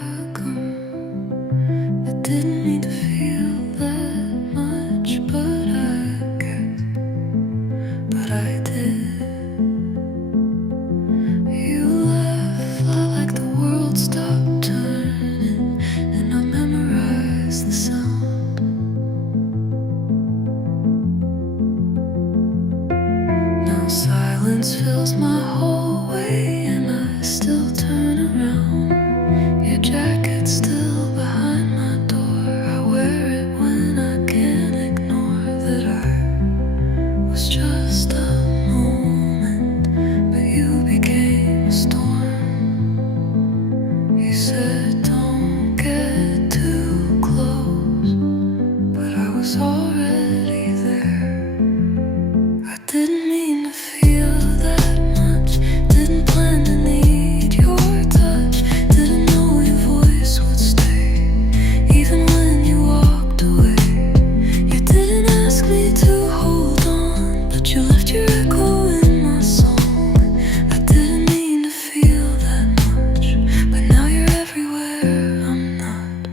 I come. I didn't mean to feel that much, but I did. You laugh, fly like the world stopped turning, and I memorized the sound. Now silence fills my hallway, and I still turn around. Your jacket's still behind my door. I wear it when I can't ignore that I was just a moment, but you became a storm. You said don't get too close, but I was already there. I didn't mean to feel that much, didn't plan to need your touch, didn't know your voice would stay, even when you walked away. You didn't ask me to hold on, but you left your echo in my song. I didn't mean to feel that much, but now you're everywhere I'm not.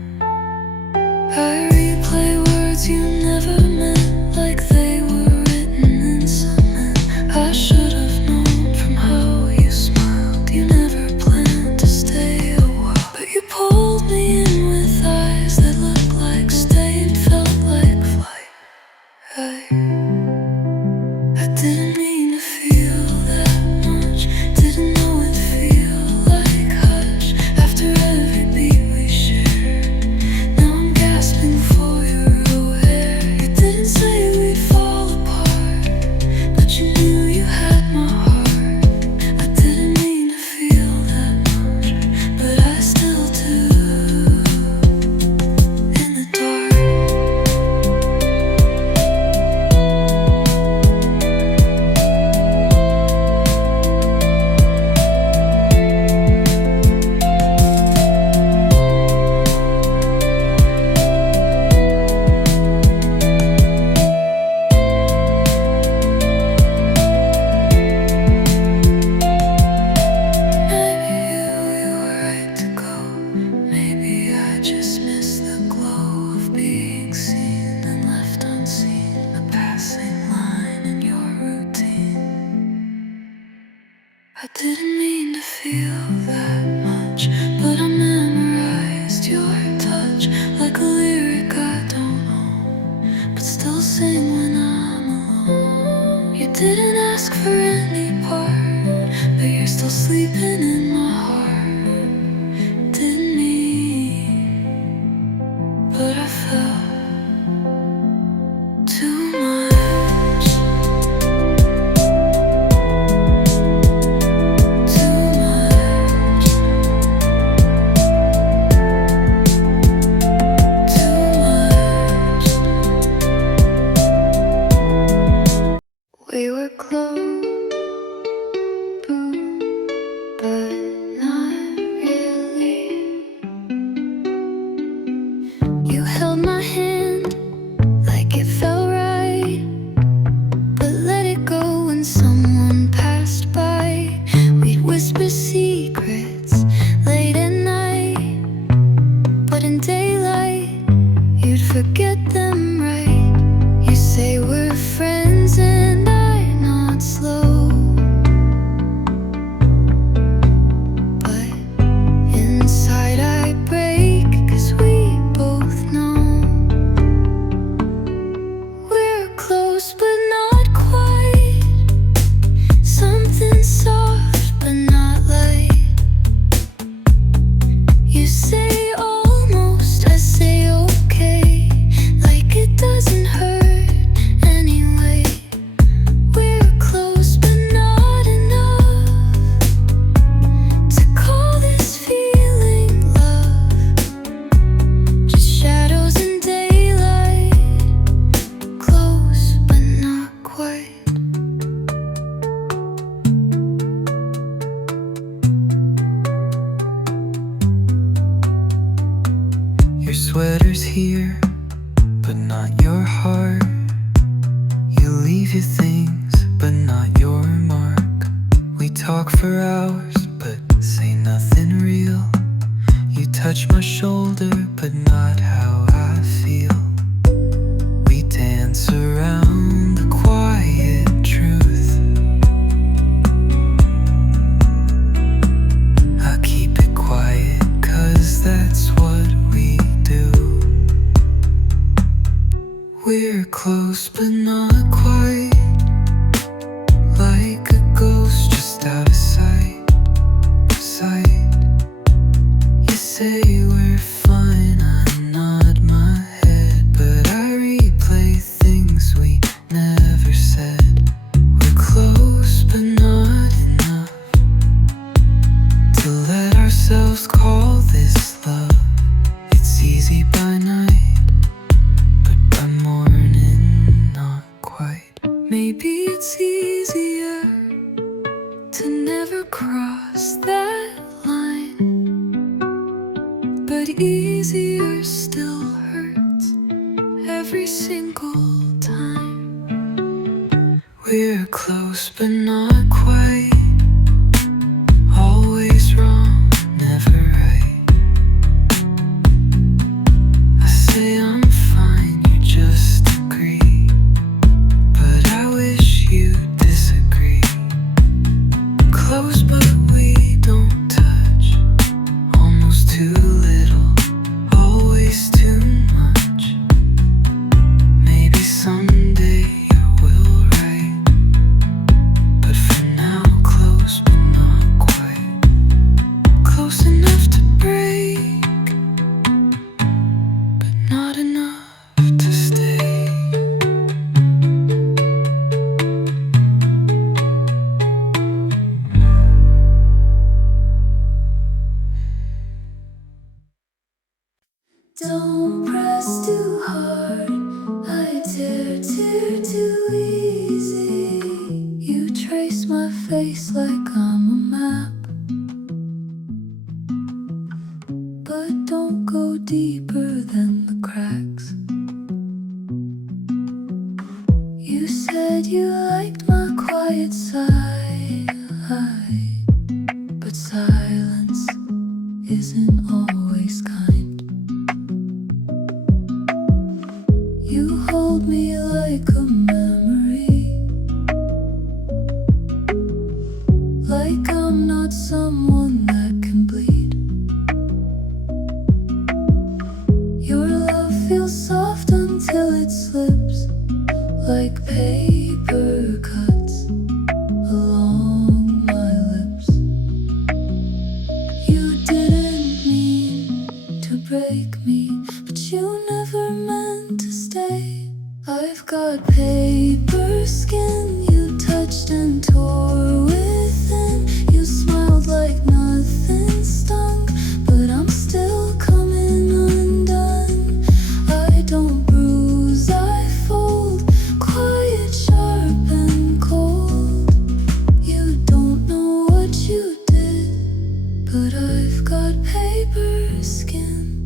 I replay words you never meant, like they were written in cement. I should have known from how you smiled. You never planned to stay a while, but you pulled me in with eyes that looked like stay and felt like flight. I didn't mean to feel that much, didn't know it'd feel like hush after every beat we shared. Now I'm gasping for your hair. You didn't say we'd fall apart, but you knew you had my heart. I didn't mean to feel that much, but I still do. In the dark, maybe you were right to go. Maybe I just missed the glow of being seen and left unseen, a passing line in your routine. I didn't mean to feel that much, but I memorized your touch like a lyric I don't know, but still sing when I'm alone. You didn't ask for any part, but you're still sleeping in my heart. Didn't mean, but I felt too much, too much, too much. We were close, but not really. You held my hand like it felt right, but let it go when someone passed by. We'd whisper secrets late at night, but in daylight you'd forget them right. You say we're friends and I nod slow, but inside I break, 'cause we both know we're close but not quite. Something soft but not light. You say almost, I say okay, like it doesn't hurt anyway. We're close but not enough to call this feeling love. Just shadows in daylight, close but not quite. Your sweater's here, but not your heart. You leave your things, but not your mark. We talk for hours, but say nothing real. You touch my shoulder, but not how I feel. We dance around the quiet truth. I keep it quiet, 'cause that's what we do. We're close but not quite, like a ghost just out of sight. You say we're fine, I nod my head, but I replay things we never said. We're close but not enough to let ourselves call this love. It's easy by night, but by morning not quite. Maybe it's easier to never cross that line, but easier still hurts every single time. We're close but not quite, always wrong, never right. I say I'm fine, you just agree, but I wish you'd disagree. Close but we don't touch, almost too little, always too much. Maybe someday you will write, but for now close but not quite. Close enough to break, but not enough to stay. Don't press too hard, I tear too easy. You trace my face like I'm a map, but don't go deeper than the cracks. You said you liked my quiet side, but silence isn't always kind. You hold me like a memory, like I'm not someone that can bleed. Your love feels soft until it slips, like paper cuts along my lips. You didn't mean to break me, but you never meant to stay. I've got paper skin, you touched and tore within. You smiled like nothing stung, but I'm still coming undone. I don't bruise, I fold, quiet, sharp and cold. You don't know what you did, but I've got paper skin.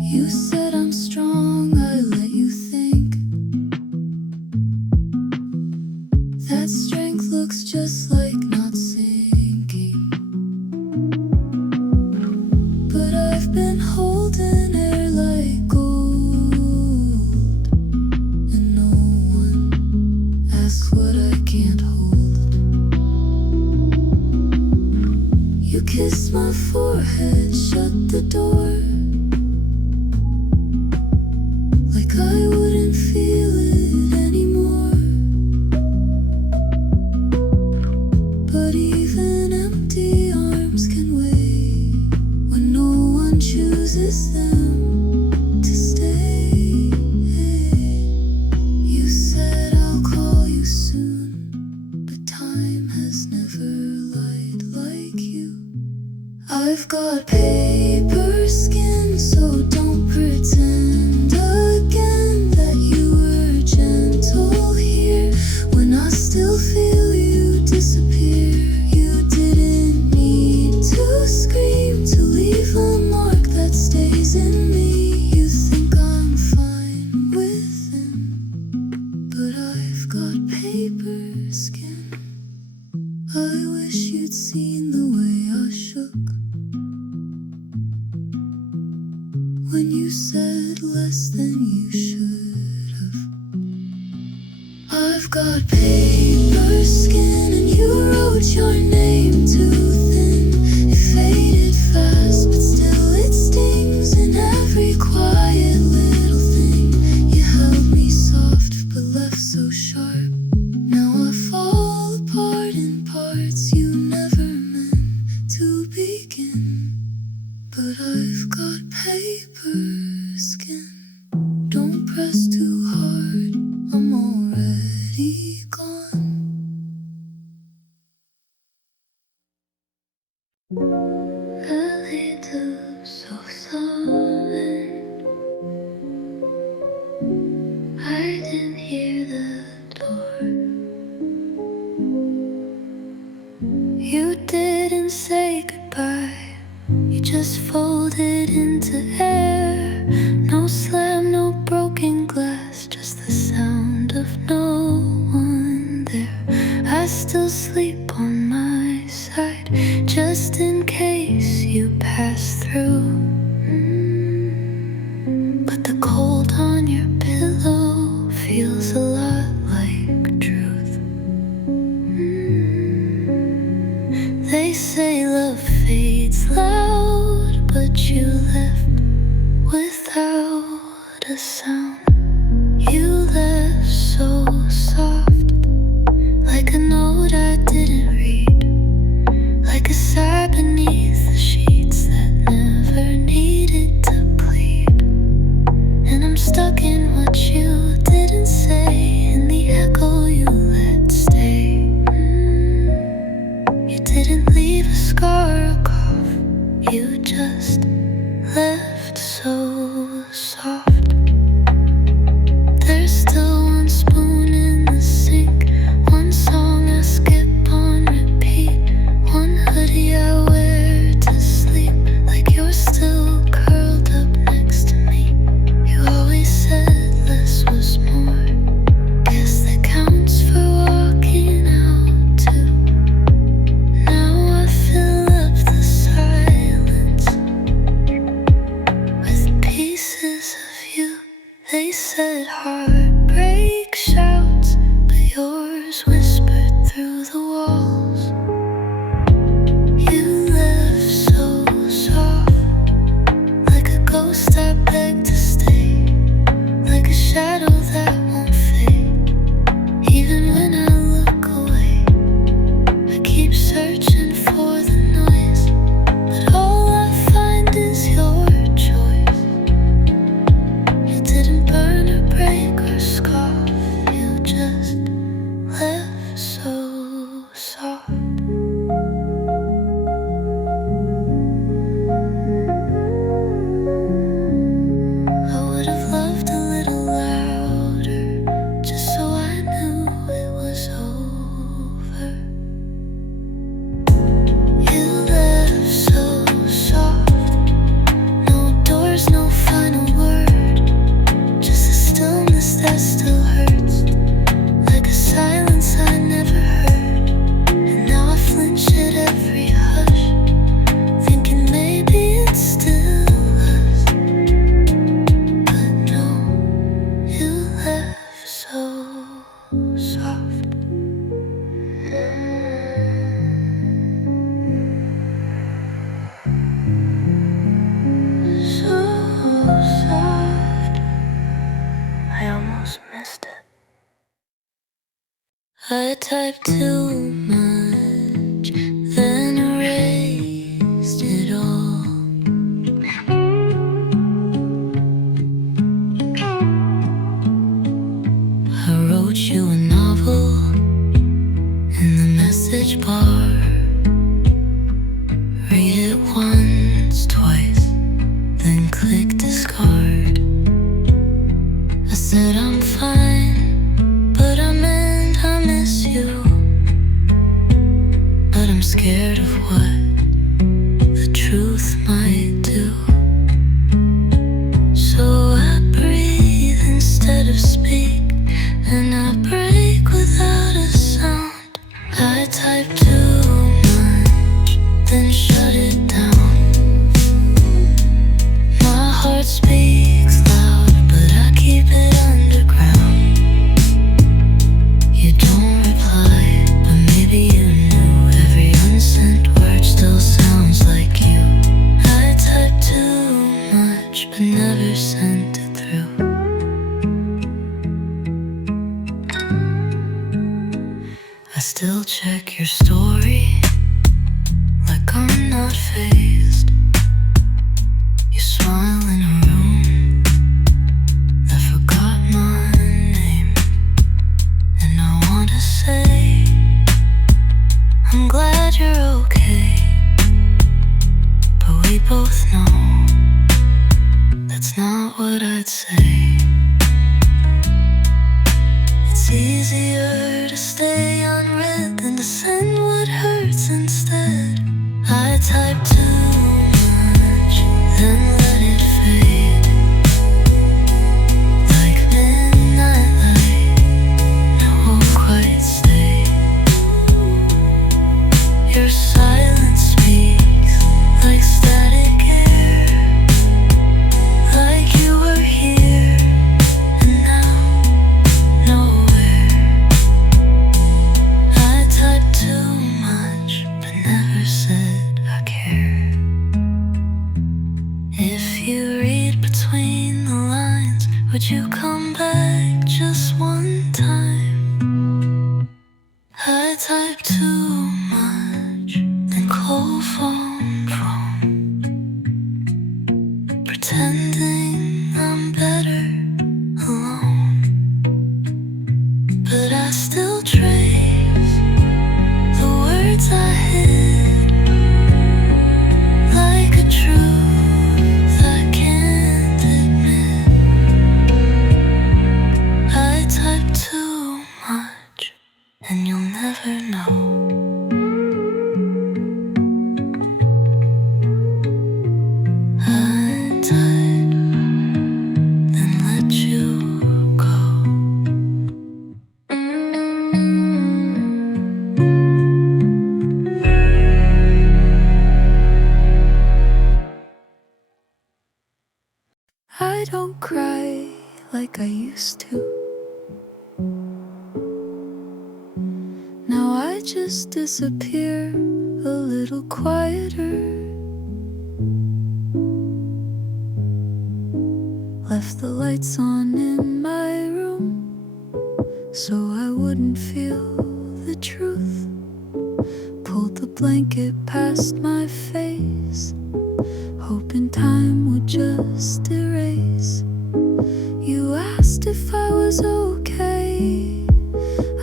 You said I'm strong, I let you think. That strength looks just like not sinking, but I've been holding air like gold, and no one asks what I can't hold. You kissed my forehead, shut the door, like I wouldn't feel it anymore. But even empty arms can wait when no one chooses them to stay. You said I'll call you soon, but time has never lied like you. I've got paper skin, so don't pretend again that you were gentle here when I still feel you disappear. You didn't need to scream to leave a mark that stays in me. You think I'm fine within, but I've got paper skin. I wish you'd seen the way I shook. when you said less than you should have. I've got paper skin and you wrote your name too thin. It faded fast, but still it stings in every quiet little thing. You held me soft, but left so sharp. Now I fall apart in parts you never meant to begin. But I've got paper skin. Don't press too hard, I'm already gone. Early dews of summer, I didn't hear the door. You didn't say goodbye, you just folded into air. No slam, no broken glass, just the sound of no one there. I still sleep on my side, just in case you pass through. But the cold on your pillow feels a lot like truth. They say love fades loud, but you left without a sound. You left so soft, like a note I didn't read, like a sigh beneath the sheets that never needed to plead. And I'm stuck in what you didn't say, in the echo you let stay. You didn't leave a scar or cough, you just left so soft. There's still one spoon in the sink, one song I skip on repeat, one hoodie I wear to sleep, like you're still curled up next to me. You always said less was more, guess that counts for walking out too. Now I fill up the silence with pieces of you. They said heartbreak shouts, but yours whispered through the walls. You left so soft, like a ghost I begged to stay, like a shadow that won't fade. Even when I look away, I keep searching for the noise, but all I find is your choice. You didn't burn or break or scoff, you just left so soft. I would have loved a little louder, just so I knew it was over. You left so soft, no doors, no final word, just a stillness that still hurts, like a silence I never heard. And now I flinch at every hush, thinking maybe it's still us. But no, you left so soft. So soft, I almost missed it. I typed too much, then erased it all. I wrote you a novel in the message bar. Read it once, twice, then click discard. I said I'm fine, but I meant I miss you. heart speaks loud, but I keep it underground. You don't reply, but maybe you knew. Every unsent word still sounds like you. I type too much, but never sent it through. I still check your story, like I'm not fazed. You smile in a room that forgot my name, and I wanna say I'm glad you're okay, but we both know that's not what I'd say. It's easier to stay unread than to send what hurts instead. I type too much, then let it fade, like midnight light, and I won't quite stay. Your silence speaks like static air, like you were here and now nowhere. I type too much, but never said I care. If you read between the lines, would you come back just one time? I type too much, then call phone, pretending I'm better alone. But I still trace the words I hid, like a truth I can't admit. I type too much, and you'll never know. I type, then let you go. I don't cry like I used to. Now I just disappear a little quieter. Left the lights on in my room so I wouldn't feel the truth. Pulled the blanket past my face, hoping time would just erase. You asked if I was okay.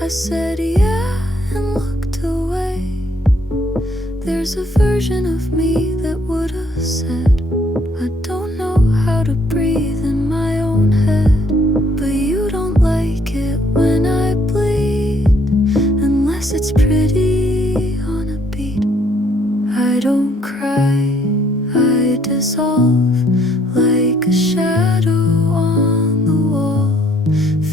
I said yeah and looked away. There's a version of me that would have said, I don't know how to breathe in my own head. But you don't like it when I bleed, unless it's pretty on a beat. I don't cry, I dissolve like a shadow on the wall.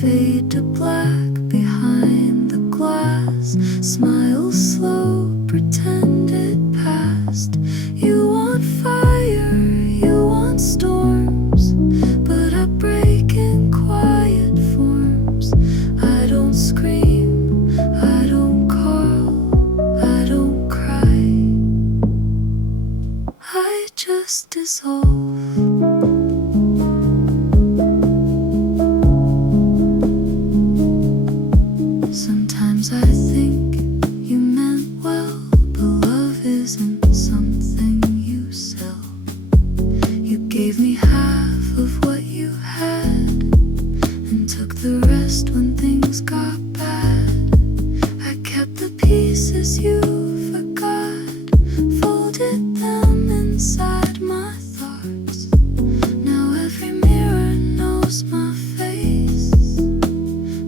Fade to black behind the glass. Smile slow, pretend it passed. You want fire, you want storms, but I break in quiet forms. I don't scream, I don't call, I don't cry. I just dissolve. Sometimes I think you meant well, but love isn't something you sell. You gave me half of what you had and took the rest when things got bad. I kept the pieces you forgot, folded them inside my thoughts. Now every mirror knows my face,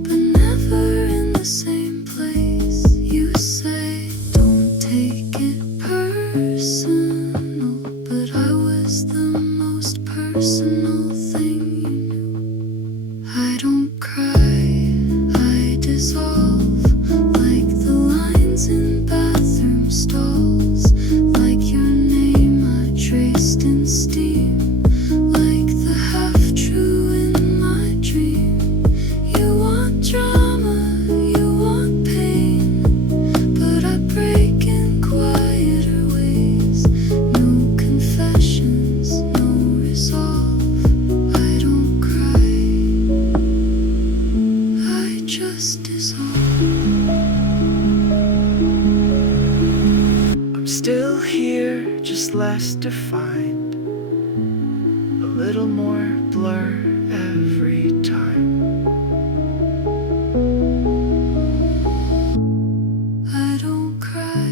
but never in the same place. You say, don't take it personal, but I was the most personal thing you knew. I don't cry, I dissolve like the lines in bathroom stalls, like your name I traced in steam, like the little more blur every time. I don't cry,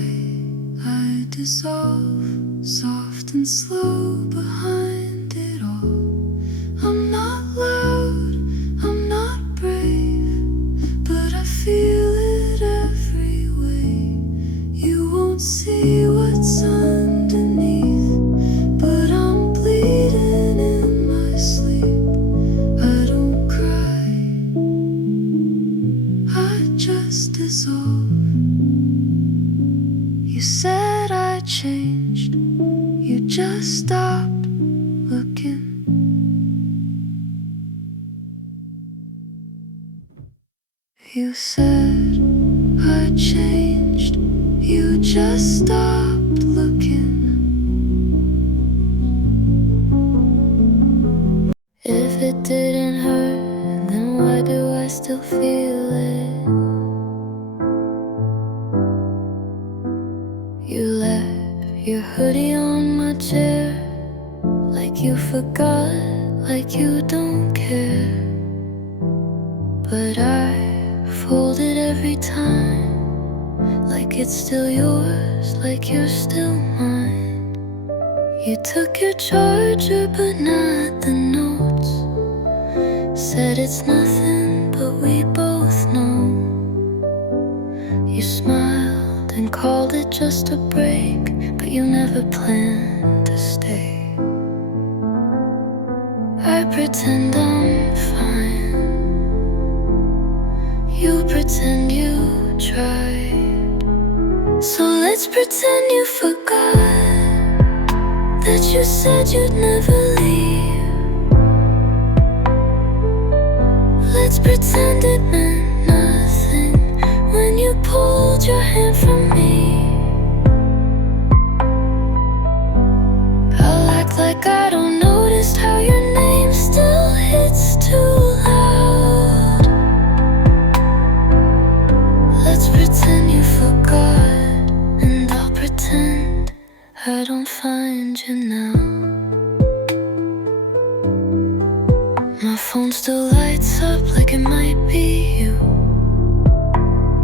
I dissolve, soft and slow behind it all. I'm not loud, I'm not brave, but I feel it every way. You won't see what's underneath, but I'm bleeding in my sleep. I don't cry, I just dissolve. You said I changed, you just stopped looking. You said I changed, you just stopped looking. If it didn't hurt, then why do I still feel it? You left your hoodie on my chair, like you forgot, like you don't care. But I fold it every time, like it's still yours, like you're still mine. You took your charger but not the notes, said it's nothing but we both know. You smiled and called it just a break, but you never planned to stay. I pretend I'm fine, you pretend you tried. So let's pretend you forgot that you said you'd never leave. Let's pretend it meant nothing when you pulled your hand from me. I'll act like I don't notice how your name still hits too loud. Let's pretend you forgot, and I'll pretend I don't find you now. My phone still lights up like it might be you,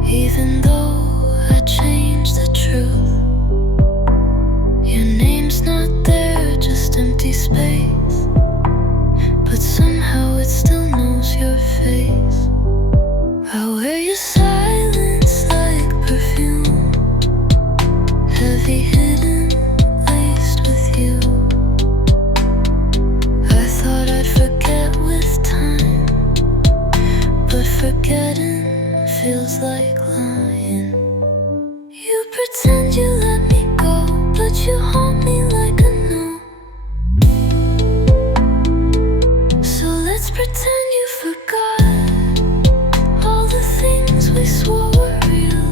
even though I changed the truth. Your name's not there, just empty space, but somehow it still knows your face. I wear your silence like perfume, heavy hidden, laced with you. I thought I'd forget with time, but forgetting feels like lying. You pretend you let me go, but you haunt me like a no. So let's pretend you forgot all the things we swore were real.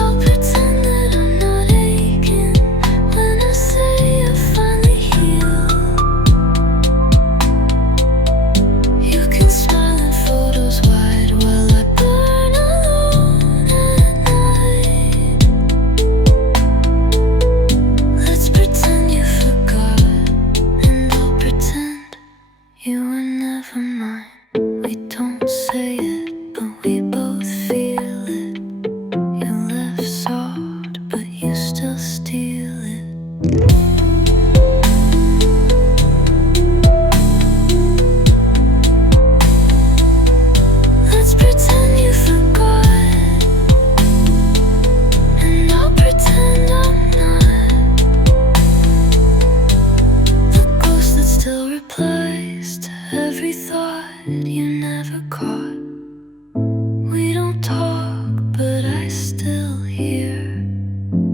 I'll pretend that I'm not aching when I say I finally healed. You can smile in photos wide while I burn alone at night. Let's pretend you forgot, and I'll pretend you were never mine. We don't say it, but we both feel it. You left soft, but you still steal it. Let's pretend you forgot, and I'll pretend I'm not the ghost that still replies to every thought you never caught. We don't talk, but I still hear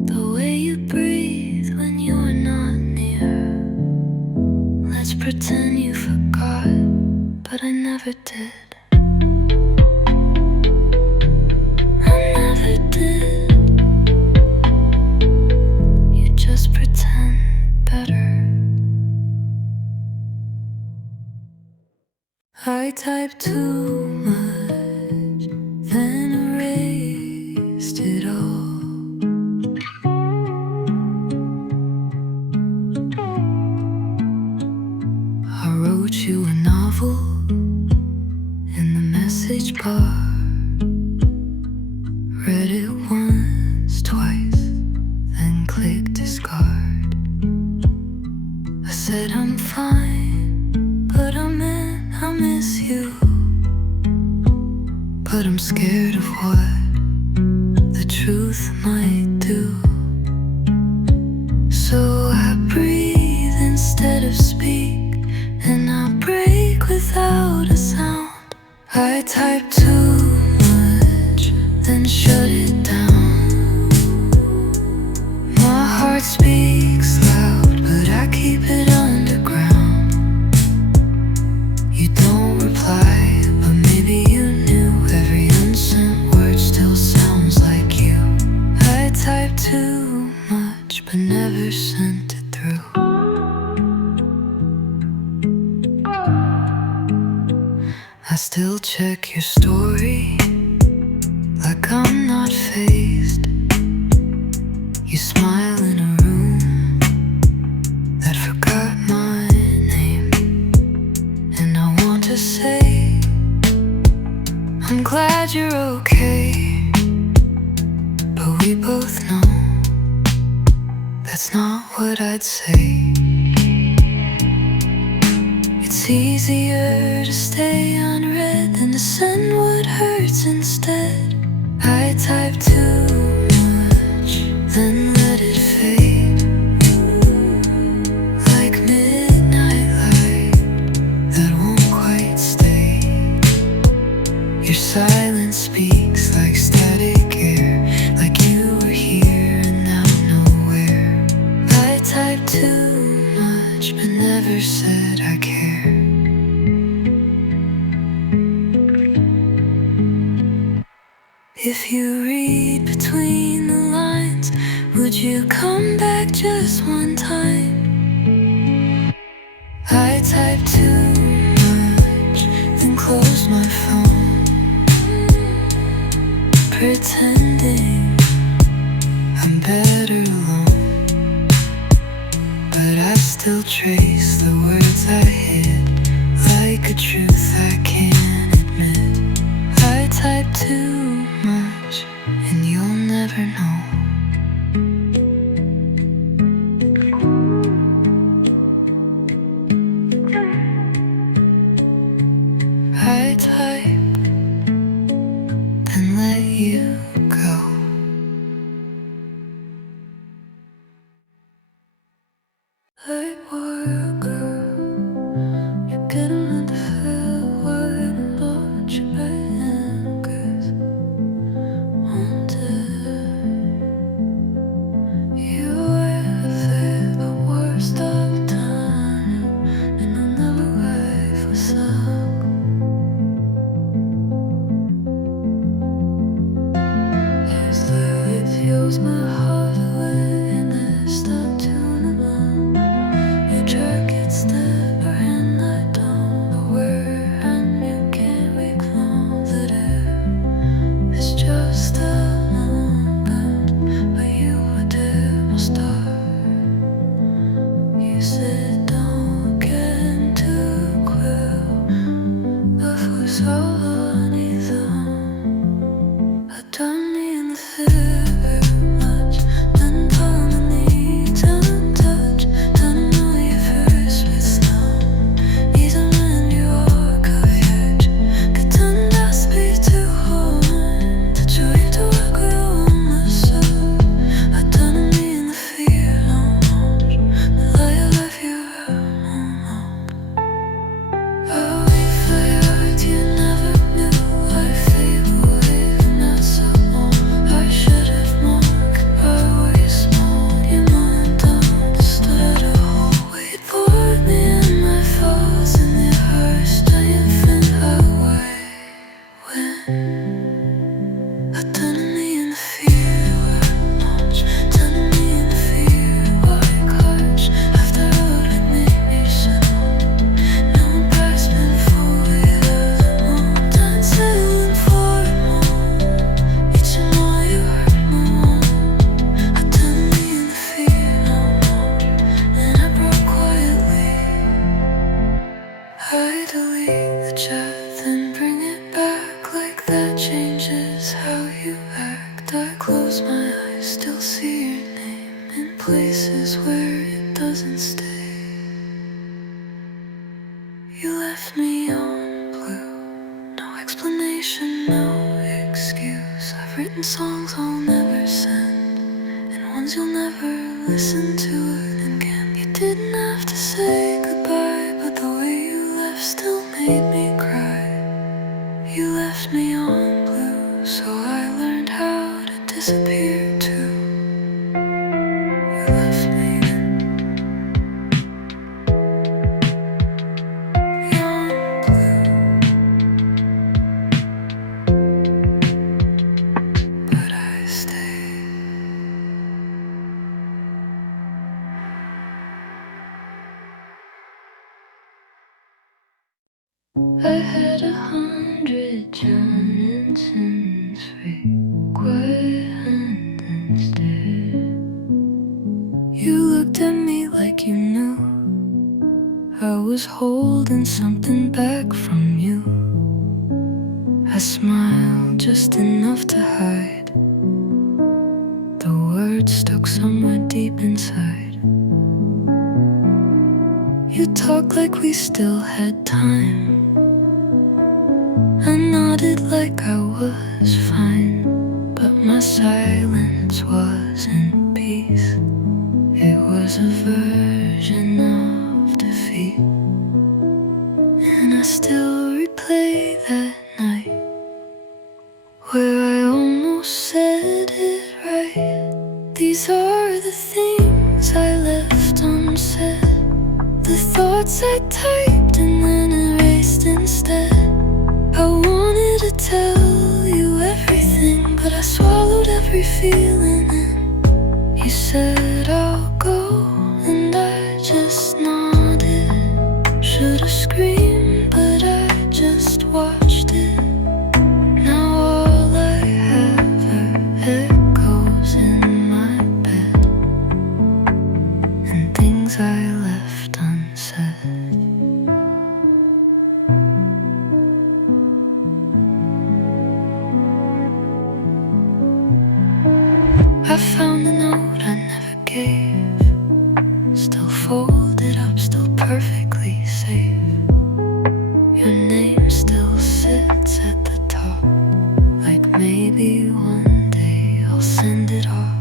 the way you breathe when you're not near. Let's pretend you forgot, but I never did. I never did. You just pretend better. I type too much, then erased it all. bar. Read it once, twice, then click discard. I said I'm fine, but I meant I miss you. But I'm scared of what the truth might do. So I breathe instead of speak, and I break without a sound. I type too much, then shut it down. My heart speaks loud, but I keep it underground. You don't reply, but maybe you knew. Every unsent word still sounds like you. I type too much, but never sent it through. I still check your story like I'm not fazed. You smile in a room that forgot my name, and I want to say I'm glad you're okay, but we both know that's not what I'd say. It's easier to stay unread than to send what hurts instead. I type too much, then let it fade, like midnight light that won't quite stay. Your silence speaks like static air, like you were here and now nowhere. I type too much, but never said I care. If you read between the lines, would you come back just one time? I type too much, then close my phone, pretending I'm better alone. But I still trace the words I hid, like a truth I can't admit. I type too much, and you'll never know. I type, then let you go. Light worker, you're getting into farewell, Lord, you bankers wanted. You have it the worst of time, and another life was suck. These lyrics use my heart away, and they start tuning on. You doesn't stay. You left me on blue. No explanation, no excuse. I've written songs I'll never send, and ones you'll never listen to it again. You didn't have to say goodbye, but the way you left still made me cry. You left me on blue, so I learned how to disappear too. You left me on blue, but I stayed. I had 100 Johnson's frequent instead. You looked at me like you knew I was holding something back from you. I smiled just enough to hide the words stuck somewhere deep inside. You talked like we still had time. I nodded like I was fine, but my silence wasn't peace. It was a version of defeat. And I still replay that night where I almost said it right. These are the things I left unsaid, the thoughts I typed and then erased instead. I wanted to tell you everything, but I swallowed every feeling in. You said I'll go, and I just nodded. Should've screamed, but I just watched it. Now all I have are echoes in my bed, and things I left unsaid. I found the note I never gave, still folded up, still perfectly safe. Your name still sits at the top, like maybe one day I'll send it off.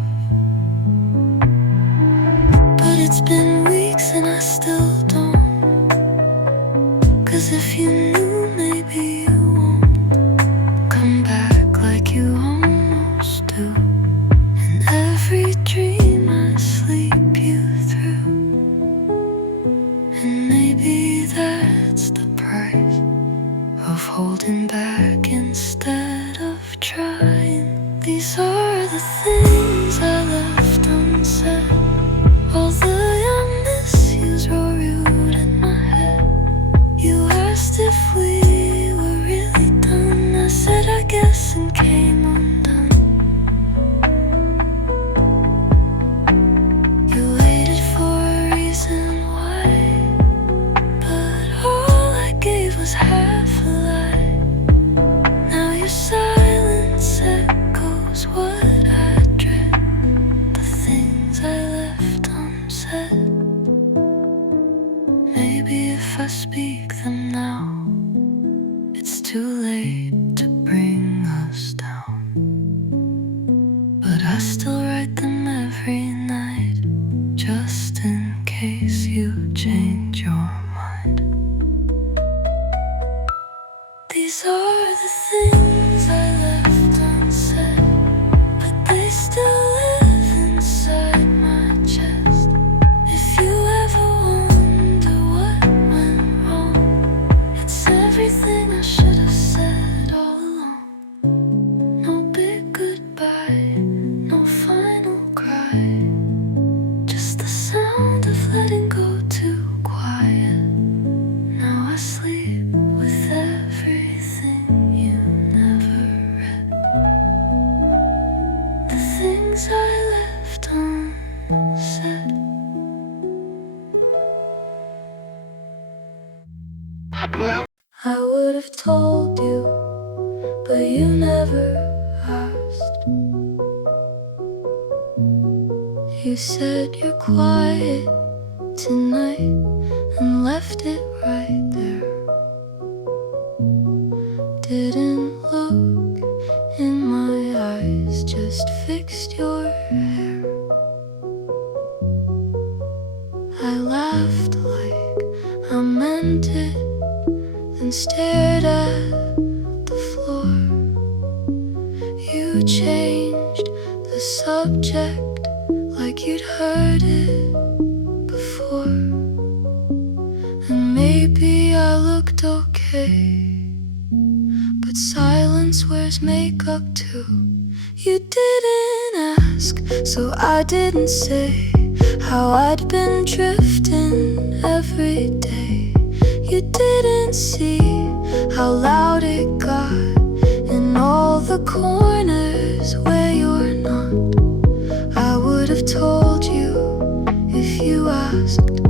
But it's been weeks and I still don't, 'cause if you knew, maybe you won't come back like you almost do. Every dream I sleep you through, and maybe that's the price of holding back instead of trying. These are the things I left unsaid, all the I miss yous roared in my head. You asked if we were really done. I said I guess and came undone. Half a lie. Now your silence echoes what I dread, the things I left unsaid. Maybe if I speak them now, it's too late to bring us down, but I still write them every night, just in case you change your mind. These are the things I left unsaid, but they still live inside my chest. If you ever wonder what went wrong, it's everything I should have said all along. No big goodbye, no final cry, just the sound of letting go too quiet. Now I sleep with everything you never read, the things I left unsaid. I would have told you, but you never asked. You said you're quiet, tonight and left it right there. Didn't look in my eyes, just fixed your hair. I laughed like I meant it, then stared at the floor. You changed the subject like you'd heard it before. And maybe I looked okay, but silence wears makeup too. You didn't ask, so I didn't say how I'd been drifting every day. You didn't see how loud it got in all the corners where you're not. I would have told you if you asked,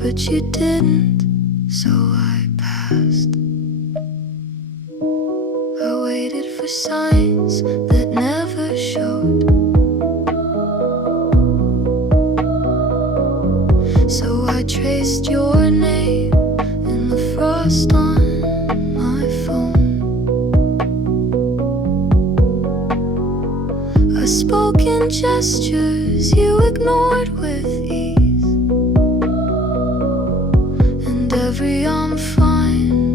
but you didn't, so I passed. I waited for signs that never showed, so I traced your name in the frost on my phone. I spoke in gestures you ignored with ease, and every "I'm fine"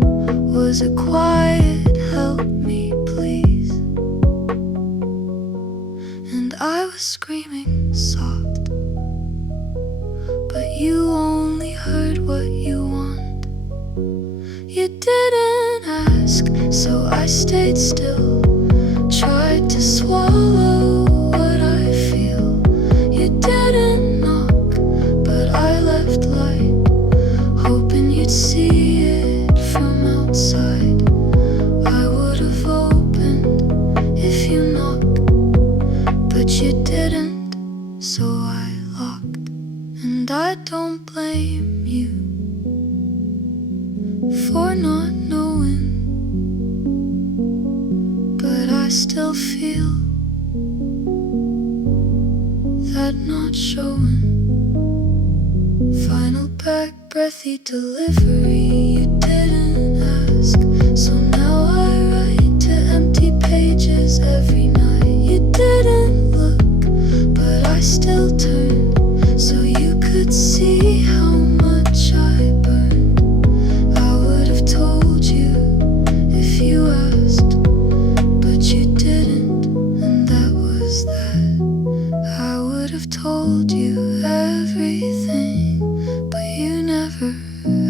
was a quiet "help me please." And I was screaming soft, but you only heard what you want. You didn't ask, so I stayed still, tried to swallow what I feel. You didn't knock, but I left light, hoping you'd see it from outside. I would have opened if you knocked, but you didn't, so I locked. And I don't blame you for not knowing, but I still feel that not showing. Final back breathy delivery, you didn't ask, so now I write to empty pages every night. You didn't look, but I still turned so you could see how much I burned. I would have told you if you asked, but you didn't, and that was that. I would have told you everything, but you never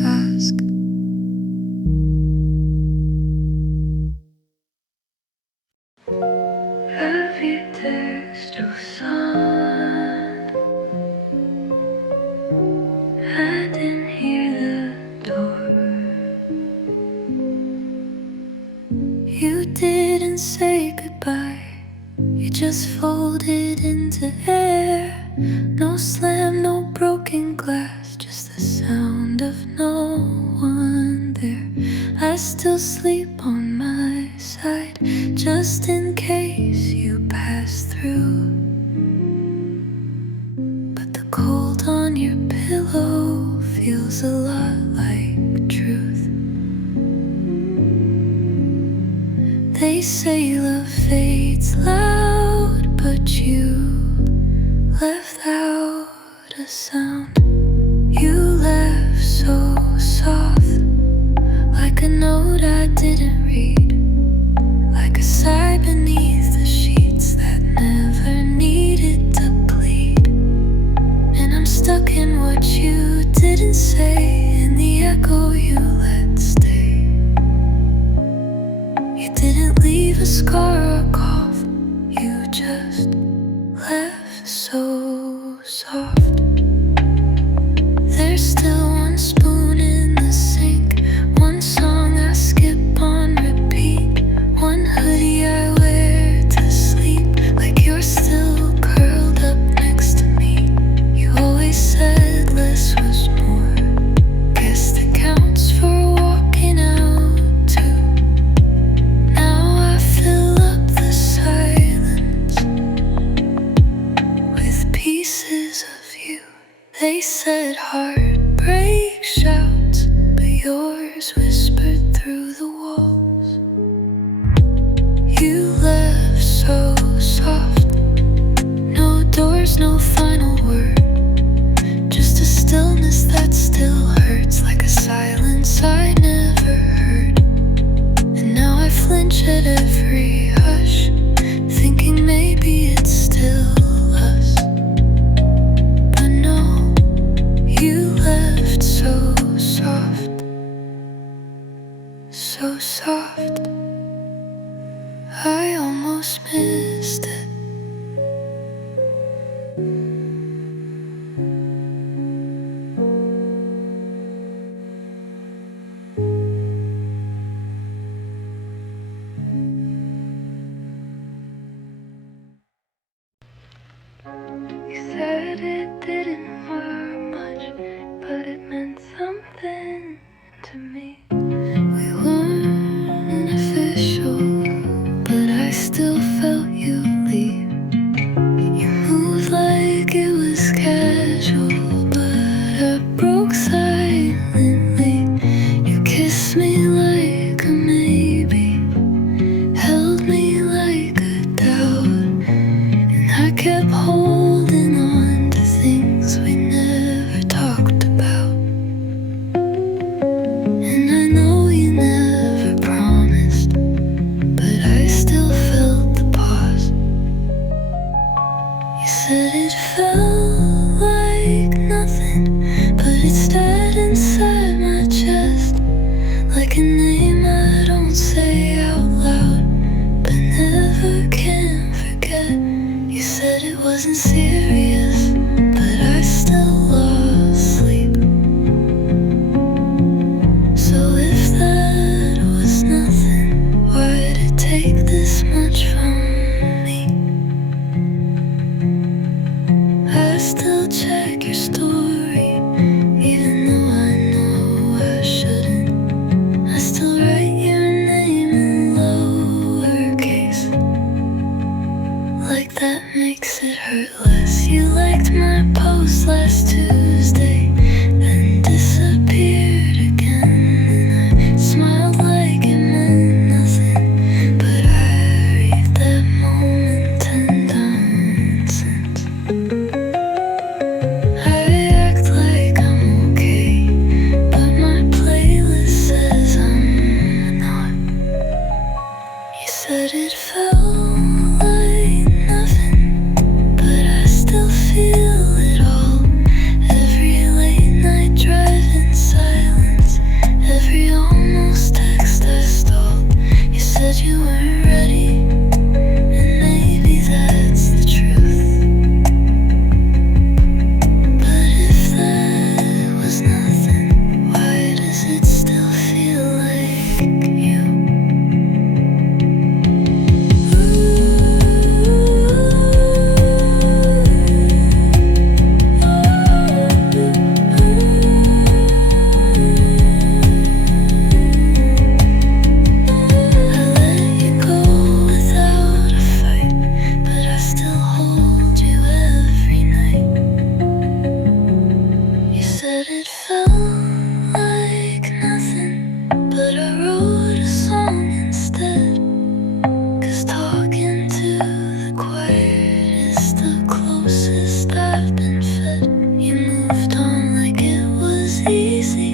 asked. Every text or sign, I didn't hear the door. You didn't say goodbye, you just folded into air. No slam, no broken glass, just the sound of no one there. I still sleep on my side, just in case you pass through. But the cold on your pillow feels a lot like truth. They say love fades loud, but you left out a sound. You left so soft, like a note I didn't read, like a sigh beneath the sheets that never needed to bleed. And I'm stuck in what you didn't say, in the echo you let stay. You didn't leave a scar or a cough, you just left so soft. There's still one spoon in the sink, one song I skip on repeat, one hoodie I wear to sleep, like you're still curled up next to me. You always said less was more, guess that counts for walking out too. Now I fill up the silence with pieces of you. They said heartbreak shouts, but yours whispered through the walls. You left so soft, no doors, no final word, just a stillness that still hurts, like a silence I never heard. And now I flinch at every hush, thinking maybe it's still us. But no, you left so soft, so soft, I almost missed it. You said it didn't work much, but it meant something to me. We weren't official, but I still felt you leave. You moved like it was casual, but I broke silently. You kissed me like a maybe, held me like a doubt, and I kept holding on to things we never talked about. And I know you never promised, but I still felt the pause. You said it felt like nothing, but it's dead inside my chest, like a name I don't say out loud, but never can forget. You said it wasn't serious, but I still lost sleep. So if that was nothing, why'd it take this much from me? I still check your story, even though I know I shouldn't. I still write your name in lowercase, like that makes it hurt less. You liked my post last Tuesday, then disappeared again, and I smiled like it meant nothing, but I read that moment 10 times since. I act like I'm okay, but my playlist says I'm not. You said it felt like nothing, but I still feel it all. Every late night drive in silence, every almost text I stalled. You said you weren't ready, and maybe that's the truth. But if that was nothing, why does it still feel like you? I let you go without a fight, but I still hold you every night. You said it felt like nothing, but I wrote a song instead, 'cause talking to the choir is the closest I've been fed. You moved on like it was easy,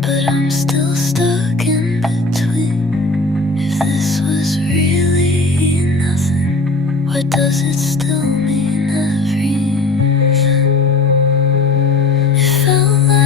but I'm still stuck in between. If this was really nothing, why does it still mean everything? It felt like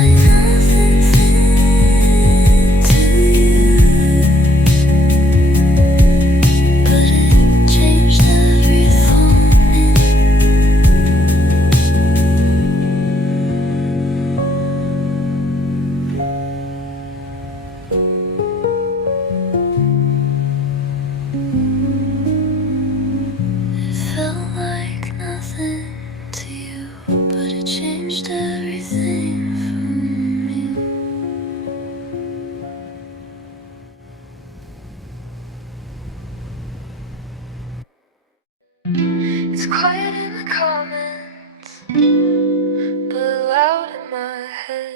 my head.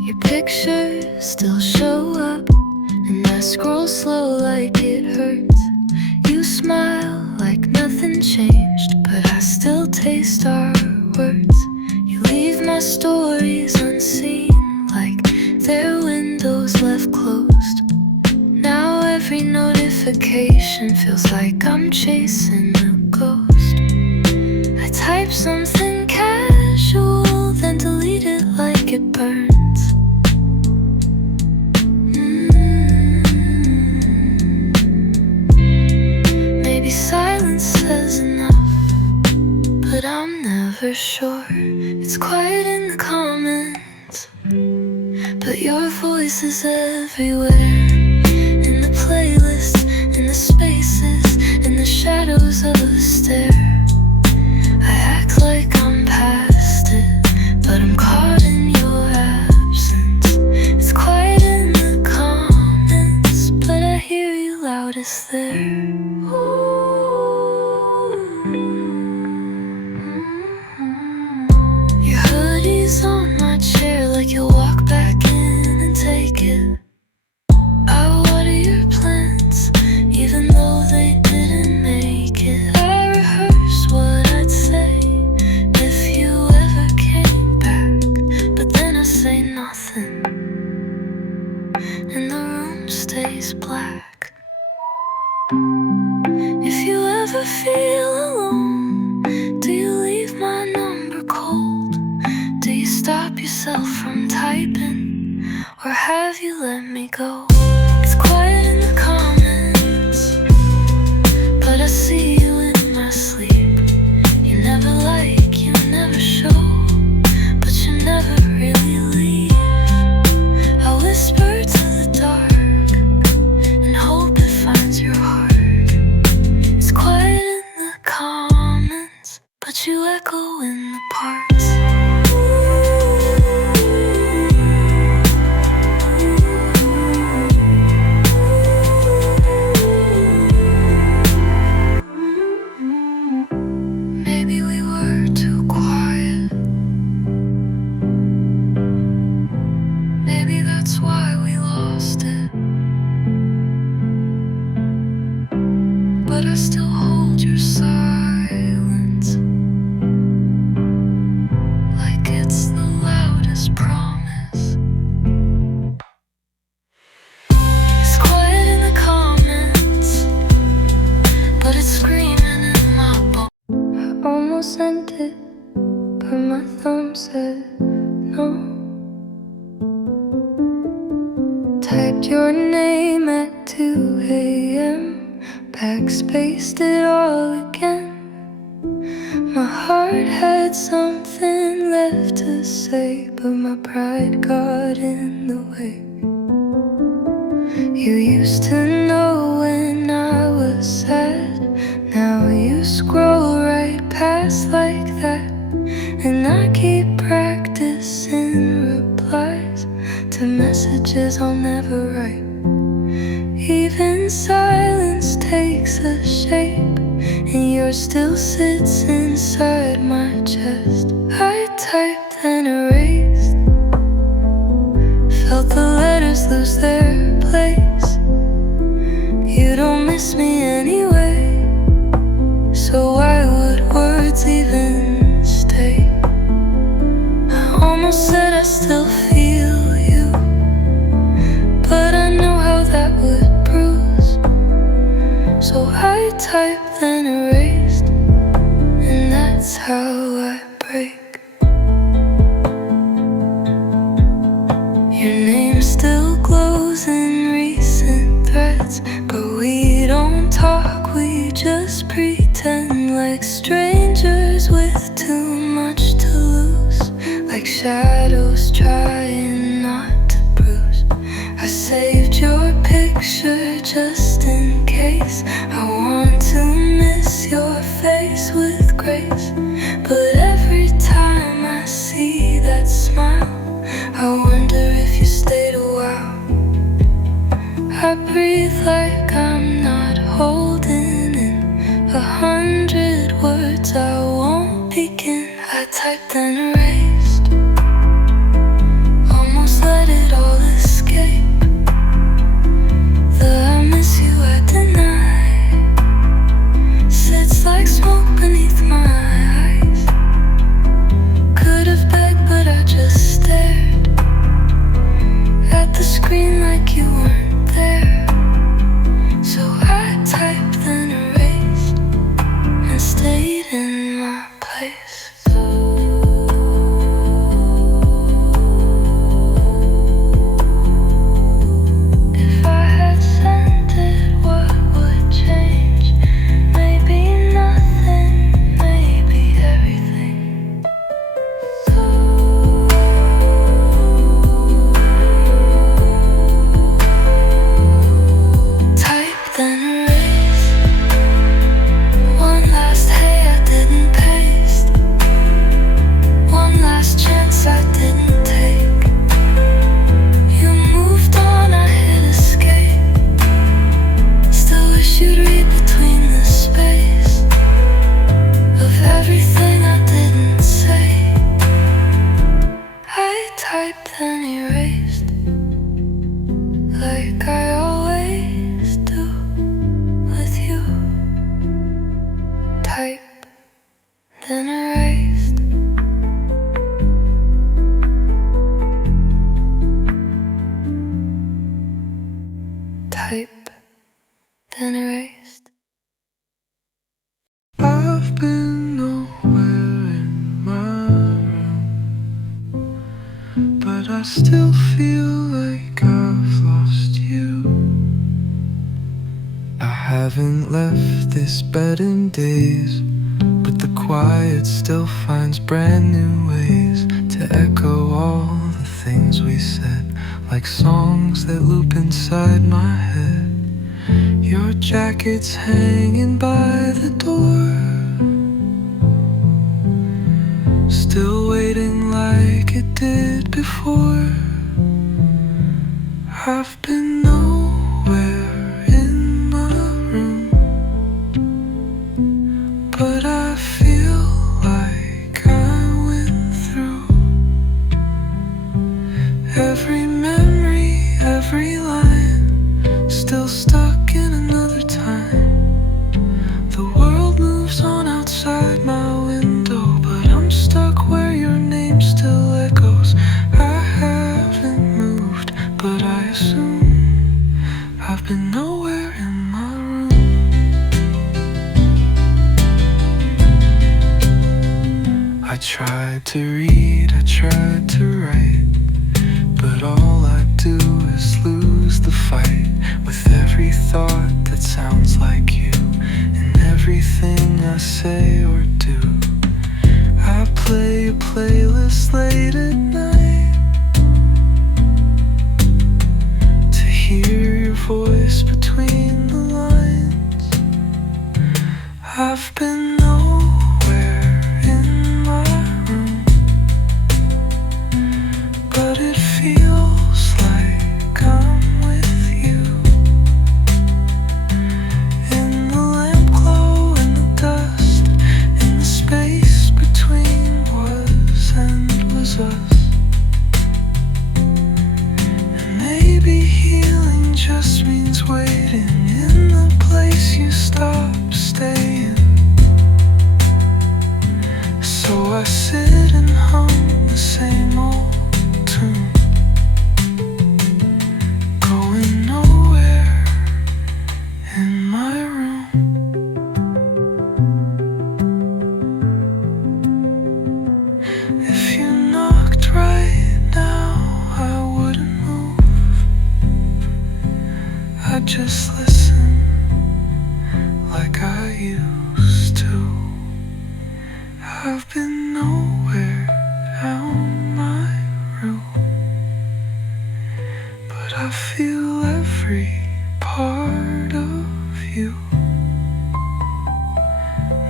Your pictures still show up, and I scroll slow like it hurts. You smile like nothing changed, but I still taste our words. You leave my stories unseen, like they're windows left closed. Now every notification feels like I'm chasing a ghost. I type something casual, then delete it like it burns. Maybe silence says enough, but I'm never sure. It's quiet in the comments, but your voice is everywhere. In the playlists, in the spaces, in the shadows of a stare. I act like I'm past it, but I'm caught in your absence. It's quiet in the comments, but I hear you loudest there. Your hoodie's on my chair, like you'll walk back in and take it. I water your plants, even though they didn't make it. I rehearse what I'd say if you ever came back, but then I say nothing, and the room stays black. If you ever feel alone, do you leave my number cold? Do you stop yourself from typing, or have you let me go? It's quiet in the comments, but I see you in my sleep. You never like, you never show, but you never really leave. I whisper to the dark and hope it finds your heart. It's quiet in the comments, but you echo in the parts. Maybe we were too quiet. Maybe that's why we lost it. But I still hold your silence, like it's the loudest promise. It's quiet in the comments, but it's screaming in my bones. I almost sent it, but my thumb said no. Typed your name at 2 a.m., backspaced it all again. My heart had something left to say, but my pride got in the way. You used to know when I was sad, now you scroll right past like that. And I keep practicing replies to messages I'll never write. Even silence takes a shape, and yours still sits inside my chest. I typed and erased, felt the letters lose their place. You don't miss me anyway, so why would words even stay? I almost said I still feel you, but I know how that would bruise. So I typed and erased, and that's how I break. Your name still glows in recent threads, but we don't talk, we just pretend like strangers with too much to lose, like shadows trying not to bruise. I saved your picture just in case. I want to miss your face with grace, but every time I see that smile, I wonder if you stayed a while. I breathe like I'm not holding in 100 words I won't begin. I typed and erased, Typed and erased, like I always do with you. Typed then erased. Type then erased. I've been nowhere in my room, but I still feel like I've lost you. I haven't left this bed in days, but the quiet still finds brand new ways to echo all the things we said, like songs that loop inside my head. Your jacket's hanging by the door, still waiting like it did before. I've been nowhere in my room, but I feel like I went through every memory, every line, still stuck in another time. The world moves on outside my window, but I'm stuck where your name still echoes. I haven't moved, but I assume I've been nowhere in my room. I tried to read, I tried to write, but all I do is lose the fight with every thought that sounds like you, and everything I say or do. I play a playlist late at night to hear your voice between the lines. I've been nowhere in my room, but it feels like I'm with you. In the lamp glow, in the dust, in the space between was and was us. And maybe healing just means waiting in the place you stop staying. So I sit and hum the same old tune, going nowhere in my room. If you knocked right now, I wouldn't move. I'd just listen like I used to. I've been nowhere out my room, but I feel every part of you.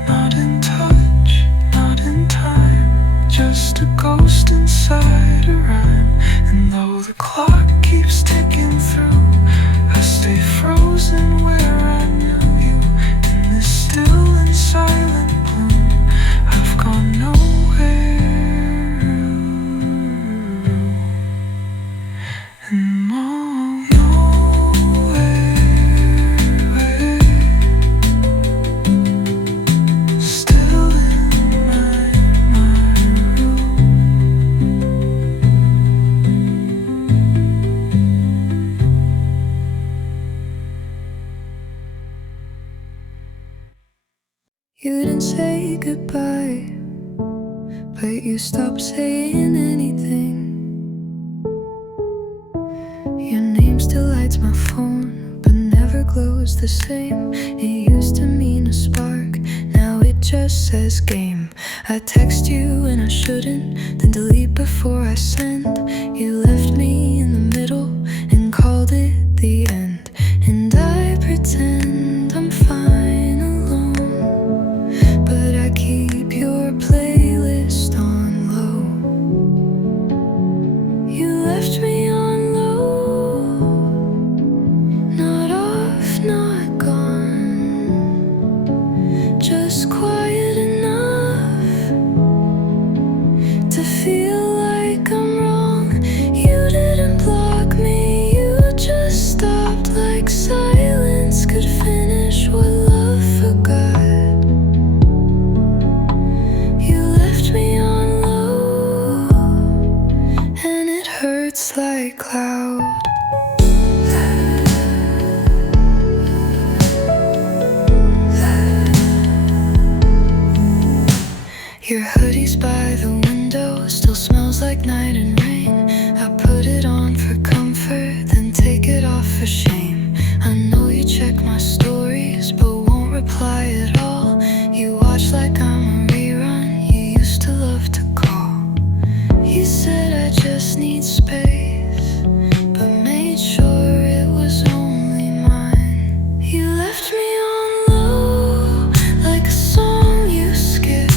Not in touch, not in time, just a ghost inside a rhyme. And though the clock keeps ticking through, I stay frozen where I knew you, in this still and silent bloom. I've gone nowhere and nowhere, still in my room. You didn't say goodbye, but you stopped saying anything. Your name still lights my phone, but never glows the same. It used to mean a spark, now it just says game. I text you when I shouldn't, then delete before I send. You left me in the middle and called it the end. And I pretend I'm fine alone, but I keep your playlist on low. You left me on low, not off, not gone, just quiet enough to feel like I'm wrong just like cloud. Your hoodie's by the window, still smells like night and rain. I put it on for comfort, then take it off for shame. I know you check my stories, but won't reply at all. You watch like I'm a rerun, you used to love to call. You said I just need space, but made sure it was only mine. You left me on low, like a song you skip,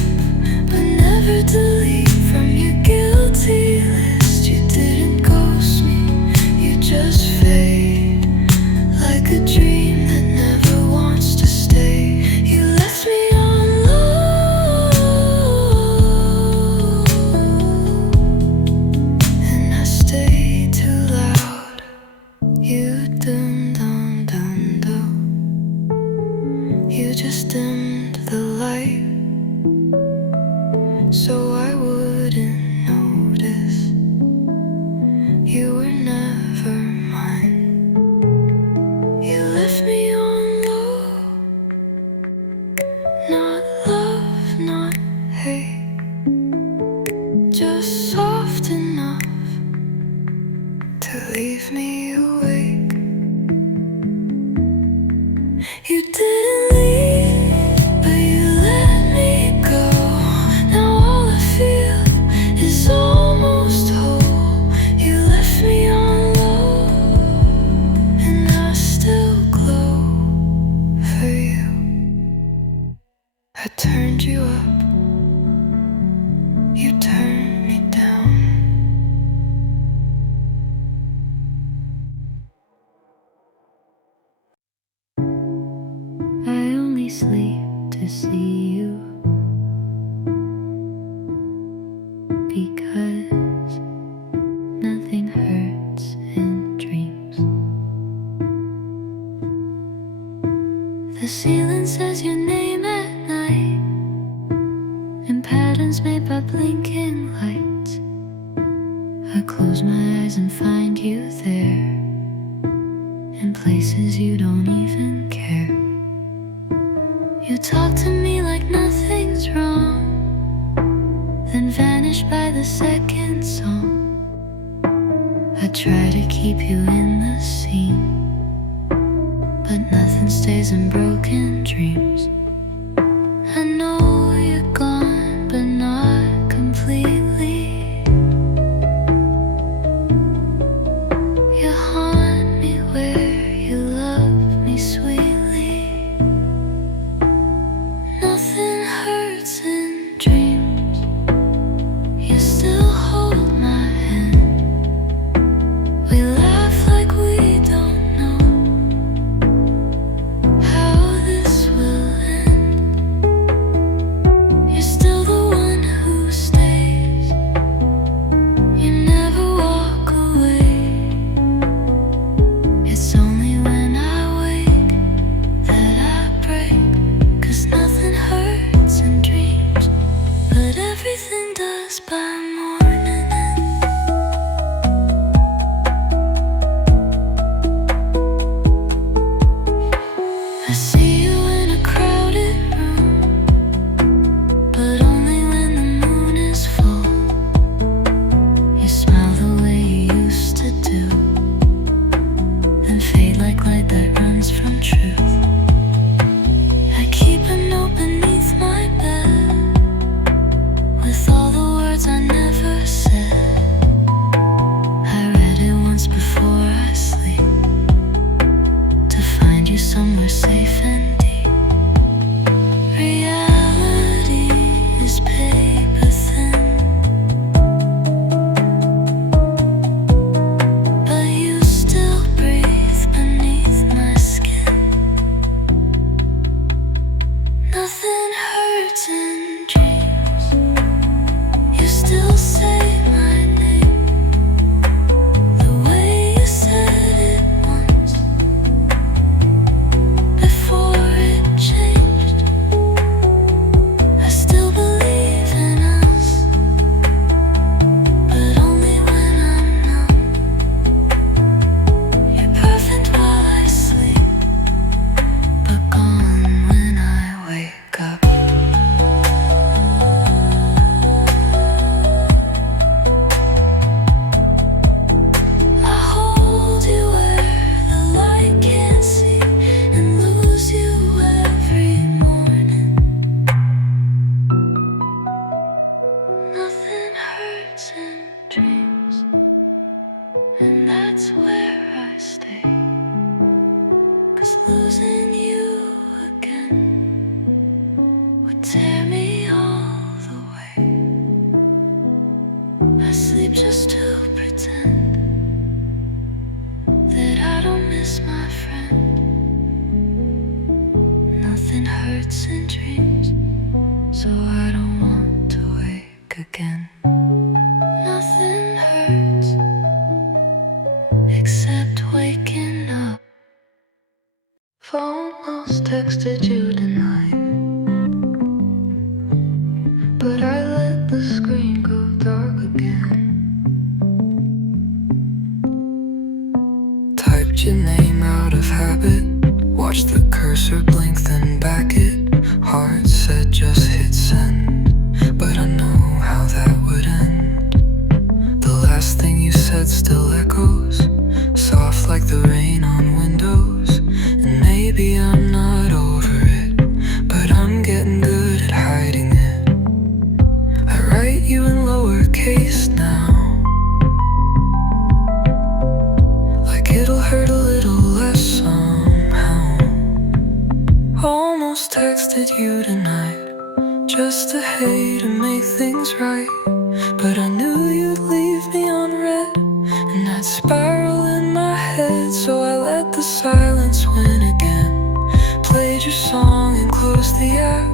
but never delete from your guilty list. You didn't ghost me, you just fade, like a dream that never wants to stay. You left me on low, and I stayed too loud. You dum dum dum dum, you just dimmed the light, so I wouldn't notice. You were never mine. You left me on low, not love, not hate, just soft enough to leave me awake. You didn't leave, but you let me go. Now all I feel is almost whole. You left me on low, and I still glow for you. I turned you up, you turned me down. I only sleep to see you, because nothing hurts in dreams. The ceiling says your name at night, in patterns made by blinking lights. I close my eyes and find you there, in places you don't even care. You talk to me like nothing's wrong, then vanish by the second song. I try to keep you in the scene, but nothing stays in broken dreams. I know you're gone, but not completely. You haunt me where you love me sweetly. Nothing hurts in dreams. You still hold my hand. We laugh like we don't know how this will end. that's where I stay. 'Cause losing you again would tear me all the way. I sleep just to pretend that I don't miss my friend. Nothing hurts in dreams, so I don't want to wake again. Nothing hurts except waking up. I've almost texted you tonight, but I let the screen go dark again. Typed your name out of habit, watched the cursor blink then back it. Heart said just hit send, but I know how that would end. The last thing you said still echoes, soft like the rain on windows. And maybe I'm not over it, but I'm getting good at hiding it. I write you in lowercase now, like it'll hurt a little less somehow. Almost texted you tonight, just to hate and make things right, but I knew you'd leave me on red, and I'd spiral in my head. So I let the silence win again, played your song and closed the app.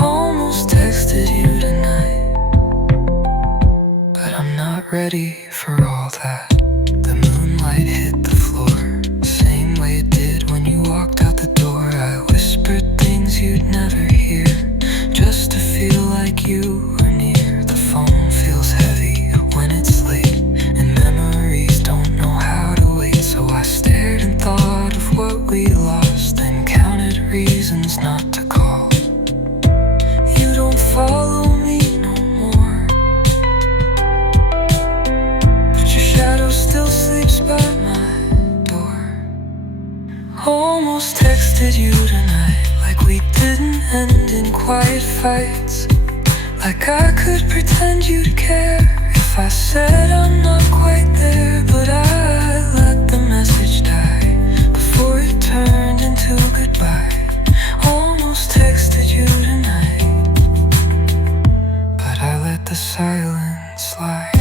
Almost texted you tonight, but I'm not ready for all that. The moonlight hit the floor, same way it did when you walked out the door. I whispered things you'd never hear, just to feel like you were near. The phone feels heavy when it's late, and memories don't know how to wait. So I stared and thought of what we lost, then counted reasons not to call. You don't follow me no more, but your shadow still sleeps by my door. Almost texted you tonight, like we didn't end in quiet fights, like I could pretend you'd care if I said I'm not quite there. But I let the message die before it turned into goodbye. Almost texted you tonight, but I let the silence slide.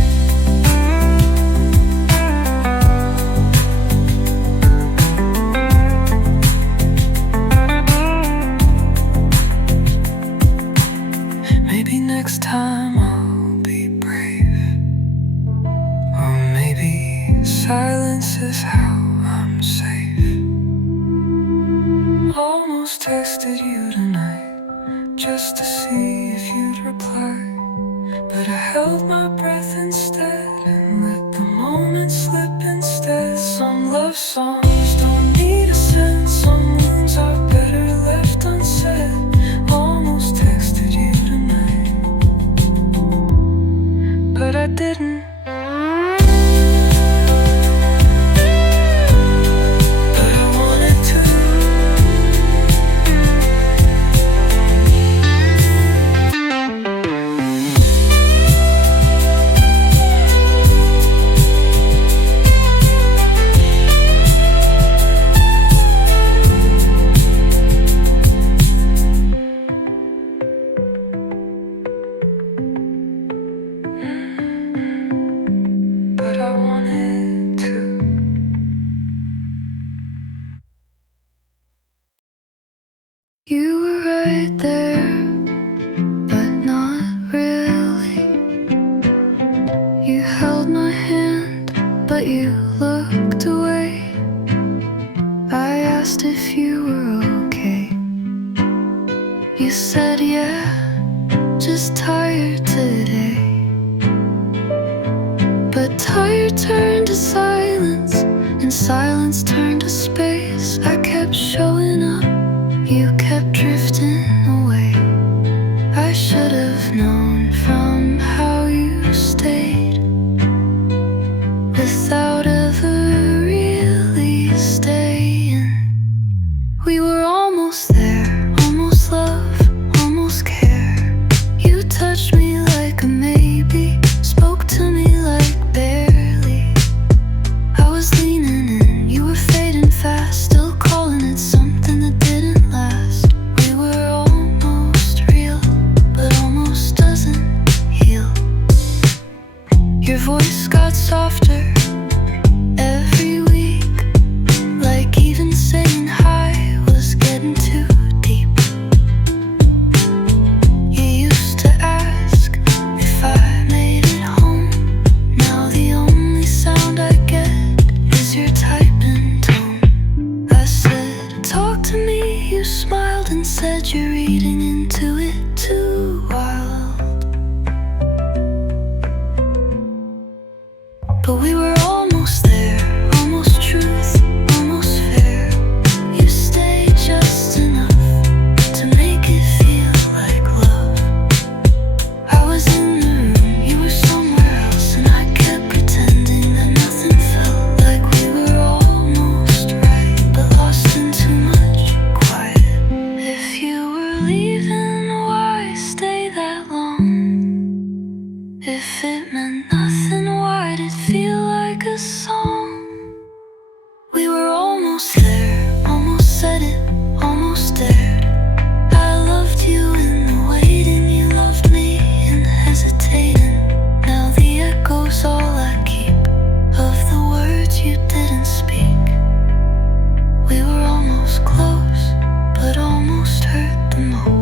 Maybe next time I'll be brave, or maybe silence is how I'm safe. Almost texted you tonight, just to see if you'd reply, but I held my breath instead and let the moment slip instead. Some love songs don't need a sense, some wounds are better left unsaid. Almost texted you tonight, but I didn't. But I wanted to. But I wanted to. You were right there, but not really. You held my hand, but you looked away. I asked if you were okay. You said yeah, just tired today. But tired turned to silence, and silence turned to space. I kept showing up, you kept drifting away. I should have known from how you stayed, without ever really staying. We were almost there, almost love, almost care. You touched me like a maybe, spoke to me like barely. I was But we were almost there, almost truth, almost fair. You stayed just enough to make it feel like love. I was in the room, you were somewhere else, and I kept pretending that nothing felt like we were almost right, but lost in too much quiet. If you were leaving, why stay that long? If it meant nothing, why'd it feel like a song? We were almost there, almost said it, almost dared. I loved you in the waiting, you loved me in hesitating. Now the echo's all I keep of the words you didn't speak. We were almost close, but almost hurt the most.